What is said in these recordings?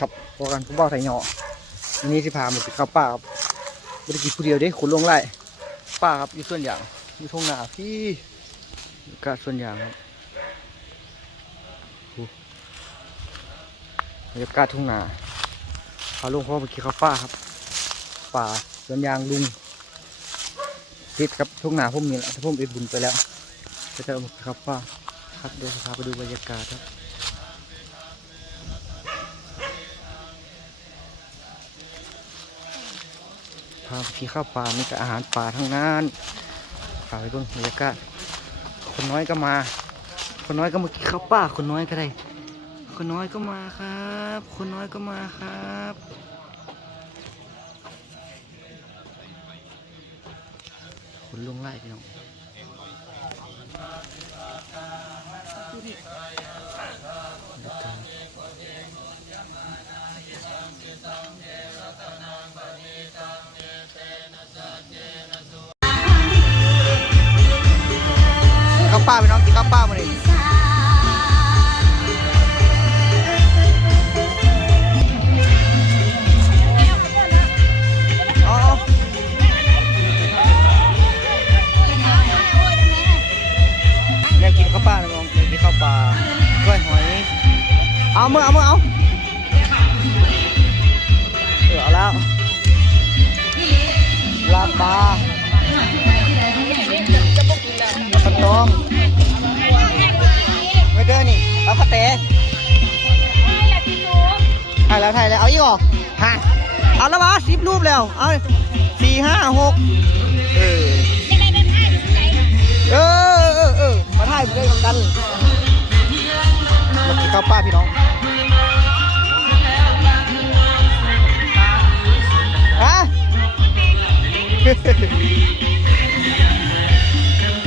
ครับพอกันผู้บ่าวไทยเหาะอันนี้ที่พามาไปข้าวป่าครับไม่ได้กินผู้เดียวเด้ขุนลงไร่ป่าครับอยู่ส่วนอย่างอยู่ทงนาพี่กาส่วนอย่างครับบรรยากาศทุ่งนาพาลงพ่อไปกินข้าวป่าครับ ป่าสวนยางลุงติดครับทุ่งนาพุ่มนี่แหละถ้าพุ่มเอ็ดบุญไปแล้วก็จะเอามากินข้าวป่าครับเดี๋ยวพาไปดูบรรยากาศครับ พาไปที่ข้าวปลามีแต่อาหารป่าทั้งนั้นพาไปเบิ่งบรรยากาศคนน้อยก็มา คนน้อยก็มากินข้าวป่าคนน้อยก็ได้ คนน้อยก็มาครับ คนน้อยก็มาครับคนลงไล่พี่น้อง ป้าไปน้องกินข้าวป้ามาเลย แล้วถ่ายแล้วเอาอีกเหรอฮะเอาแล้ววะสิบรูปแล้ว เอาสี่ห้าหกเออเออเออเออมาถ่ายไปด้วยกันมากินข้าวป้าพี่น้องฮะ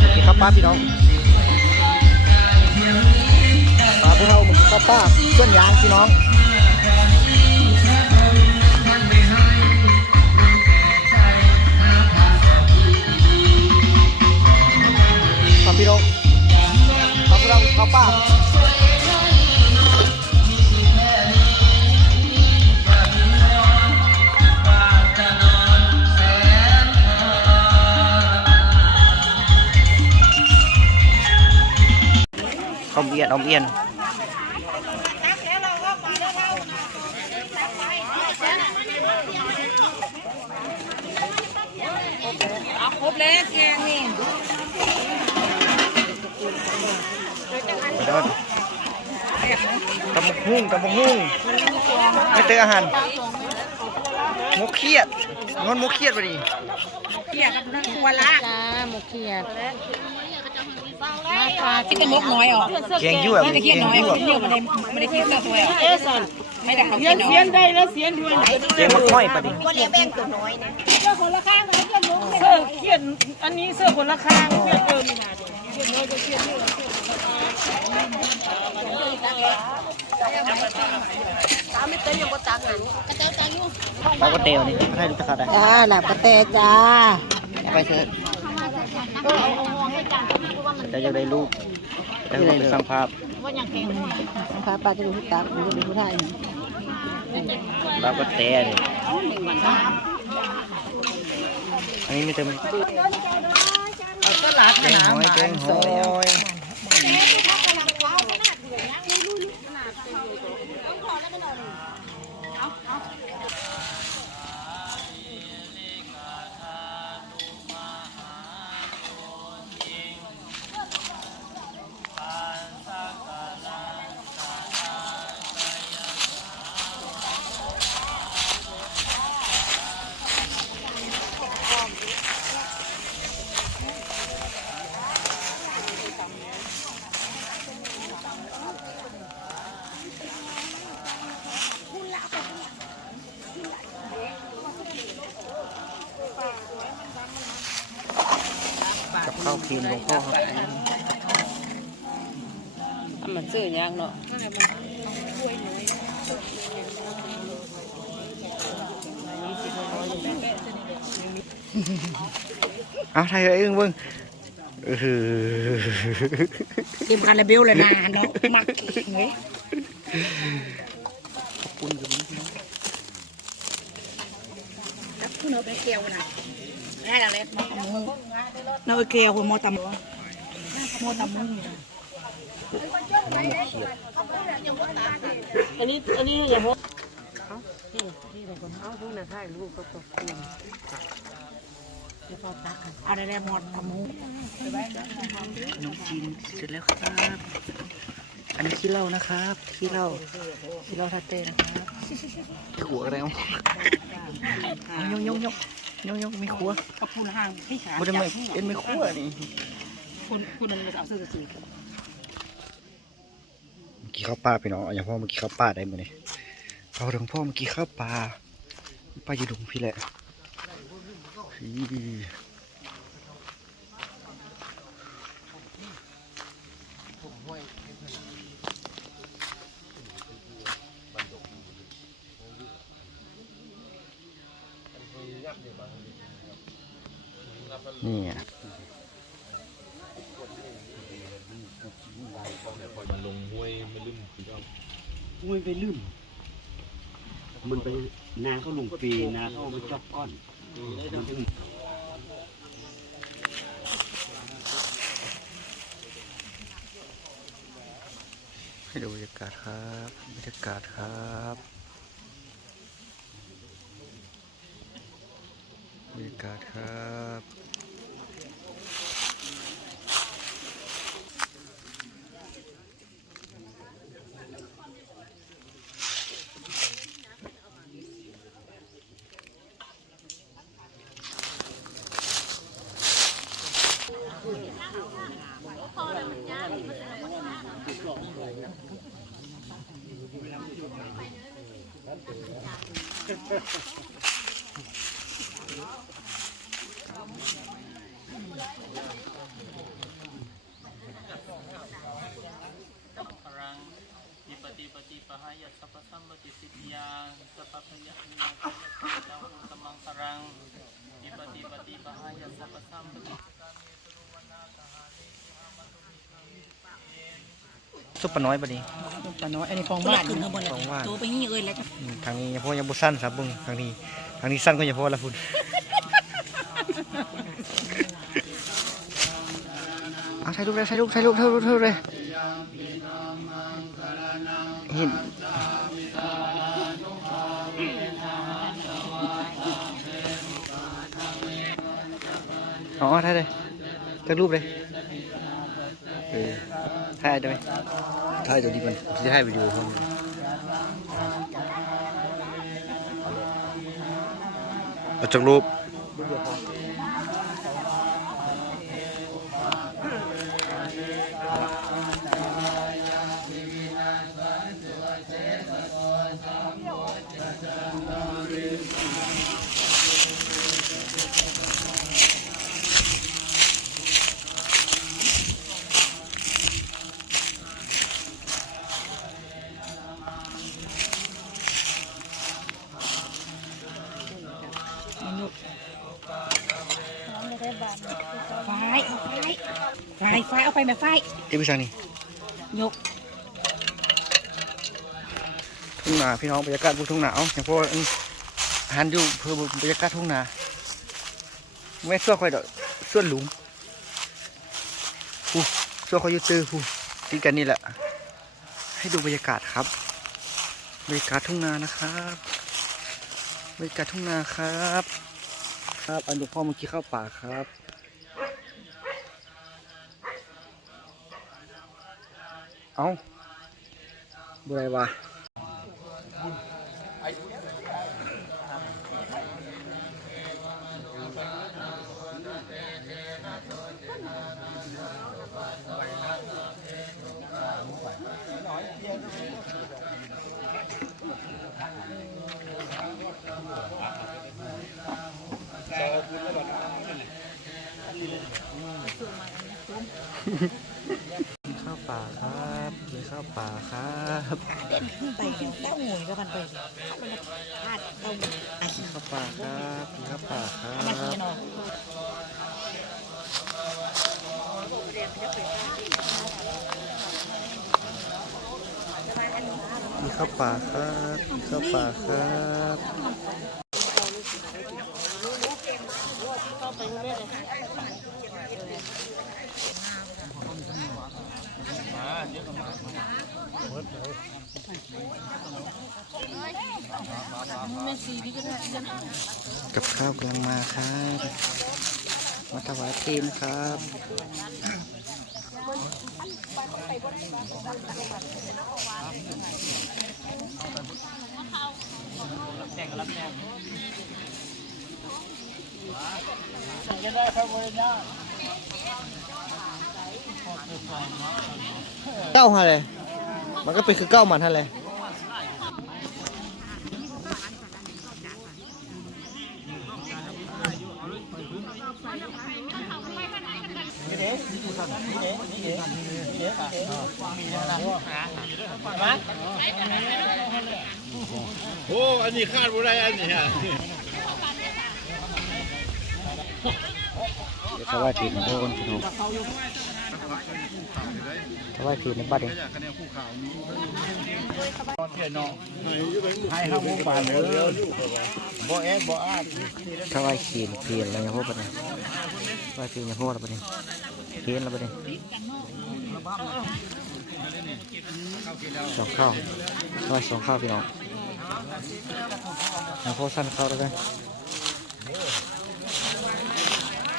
มากินข้าวป้าพี่น้องปลาพวกเรามากินข้าวป้าเส้นยางพี่น้อง ปลาพี่น้อง หุ่งตำบักหุ่งไม่เจออาหารมุกเครียดงอนมุกเครียดไปดิเกี่ยกับนั่นตัวละจ้าหมกเขียดที่เป็นมกน้อยออกแกงยั่วไม่ได้แกเคียนงน้อยยั่วเที่ยวมาได้ไม่ได้เคียนเลือกตัวอะเอสันไม่ได้เขาเสีเคียยนนน้อยเสียนได้แล้วเสียนด้วยแกงมะค่อยไปดิเสื้อเขียนอันนี้เสื้อคนละข้างเสื้อเดิมนี่นะเขียนน้อยก็เขียนนี่ ปลากระเตียวนี่ให้ลูกตาได้จ้าหลับกระแตจ้าไปเถอะแต่จะได้ลูกแต่จะไปสร้างภาพพาป้าจะดูผู้ตาดูดูผู้ไทยปลากระเตียนี่อันนี้ไม่เต็มก็หลับแกงหอยแกงหอย หลวงพ่อครับมันซื้อยากเนาะเอาไทยเอ้ยเบิ่งเออทีมคาราเบลเลยนะเนาะมักเก่งเว้ยปุ้นกับมันพี่น้องแล้วคุณเอาไปเกลียวนะ ได้แล้วแหละมอตำมุงนาเกลียวหัวมอตำมอตำมุ้งอันนี้อันนี้อย่าพกเขาที่ที่อาได้แล้วมอตำมุงขนมจีนเสร็จแล้วครับ อันนี้ขี้เหล้านะครับ ขี้เหล้าขี้เหล้าทาเต้นะครับขัวแล้วเอายกยกยก ยกยกไม่ขัวกับพูนห่างให้ขาบ่ได้ไม่เอ็นไม่ขัวนี่คุณคุณนั่นเอาเสื้อสีเมื่อกี้ข้าวปลาพี่น้องเอาอย่างพ่อเมื่อกี้ข้าวปลาได้ไหมเนี่ยเอาถึงพ่อเมื่อกี้ข้าวปลาปลาอยู่ดุงพี่แหละ นี่อะมันลงห้วยไม่ลืมคือเอาห้วยไปลืมมันไปนาเขาลงปีนาเขาเอาไปจอบก้อนมันถึงให้ดูบรรยากาศครับ บรรยากาศครับ บรรยากาศครับ ปรังอิปฏิปฏิปหายสัพพสัมปติสิทธิยังสัพพพยะนิยตเจ้าตมังปรังอิปฏิปฏิปหายสัพพสัมปติซุปปลาน้อยปะนี้ปลาน้อยอันนี้ฟองบ้านขึ้นข้างบนเลยของว่านตัวไปงี้เอ้ยแล้วอืมทางนี้ยังพอยังบุสั้นครับบุ้งทางนี้ทางนี้สั้นก็ยังพอละพุ่น เอาถ่ายรูปเลยถ่ายรูปถ่ายรูปถ่ารูปถ่าเลยเห็นอ๋อถ่ายเลยถ่ายรูปเลยเออถ่ายได้ไหมถ่ายเดี๋ยวดีมันจะถ่ายวิดีโอเขาเอาจากรูป ไฟไฟไฟเอาไปแบบไฟเอ้ยพี่ช่างนี่ยกทุ่งนาพี่น้องบรรยากาศบนทุ่งนาเอาอย่างพวกอันอาหันอยู่เพื่อบรรยากาศทุ่งนาไม่ชั่วคอยดอกส่วนหลุมผู้ชั่วคอยอยู่ตื้อผู้ติดกันนี่แหละ ให้ดูบรรยากาศครับบรรยากาศทุ่งนานะครับบรรยากาศทุ่งนาครับ ครับอันดูพ่อเมื่อกี้เข้าป่าครับเอาบุไรวะ กินข้าวป่าครับกินข้าว ป่าครับไปเต้าหงวยก็กันไปพลาดเต้าหงวยกินข้าวป่าครับกินข้าวป่าครัเอามาทีบเนาะมีข้าวป่าครับมีข้าวป่าครับ กับข้าวกำลังมาครับ มาถวายเพลงครับเก้าฮะเลย มันก็เป็นคือเก้ามันฮะเลยโอ้ อันนี้คาดบ่ได้อันนี้ฮะเดี๋ยวถวายเพลงนะทุกคนพี่น้อ ถวายเพลงในบ้านเองให้ข้าวหมูป่าเนื้อบ่แอบ่อาดถวายเพลงเพลงอะไรอย่างพวกนี้ถวายเพลงอย่างพวกเราปะเนี่ยเพลงเราปะเนี่ยสองข้าวถวายสองข้าวพี่น้องอย่างพวกสั้นข้าวแล้วกัน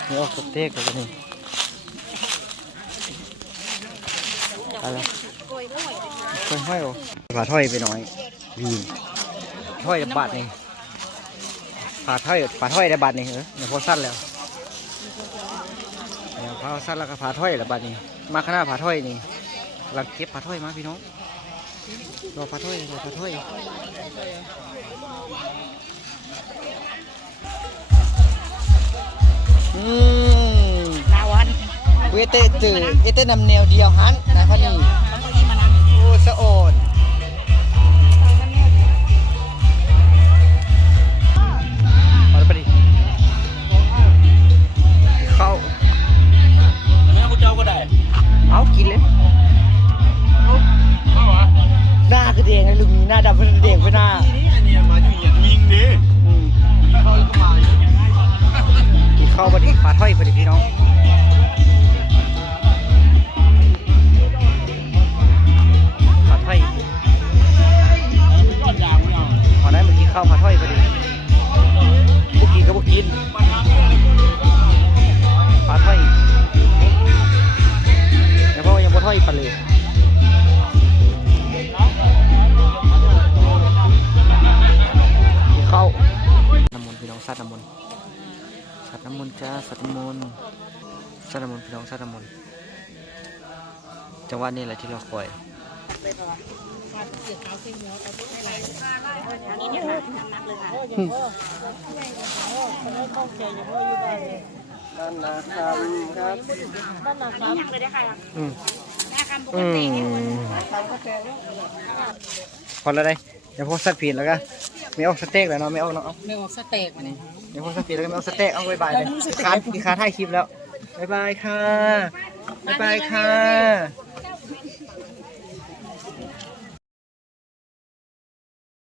นี่ออกสเต็กแล้วกันนี่ อะไรกล้วยห้อยโอ้ผ่าถ้อยไปหน่อยวีนถ้อยบาทนี่ผ่าถ้อยผ่าถ้อยได้บาทนี่เออเนี่ยพอสั้นแล้วเนี่ยพอสั้นแล้วก็ผ่าถ้อยแล้วบาทนี้มาข้างหน้าผ่าถ้อยนี่กำลังเก็บผ่าถ้อยมาพี่น้องรอผ่าถ้อยรอผ่าถ้อย เวเตจือเอเตนำแนวเดียวหันนะพ่อนี่ต้องก็อีมานั่งโอ้สะโอนเอาไปดิเข้าแม่กูเจ้าก็ได้ เอากินเลยหน้าคือแดงเลยลุงนี่หน้าดำเป็นแดงไปหน้าอันนี้มาอยู่อย่างยิงดิอืมกินข้าวพอดีปลาถ้อยพอดีพี่น้องะว่ายังปลาถ้อยปลาเลยกินข้าวน้ำมนต์พี่น้องสัตว์น้ำมนต์สัตว์น้ำมนต์จ้าสัตว์น้ำมนต์สัตว์น้ำมนต์พี่น้องสัตว์น้ำมนต์จังหวะนี้แหละที่เราคอยนี่เนี่ยค่ะนักเลยค่ะด้านนาคำครับยังเลยได้ค่ะอืม หน้าคำปกอืติมพอแล้วได้เดี๋ยวพวกสัตว์ผิดแล้วก็ไม่เอาสเต็กแล้วเนาะไม่เอาเนาะเอาไม่ออกสเต็กมาเนี่ย เดี๋ยวพวกสัตว์ผิดแล้วก็ไม่เอาสเต็กเอาบายบายเลยค้ามีค้าถ่ายคลิปแล้วบายบายค่ะบายบายค่ะ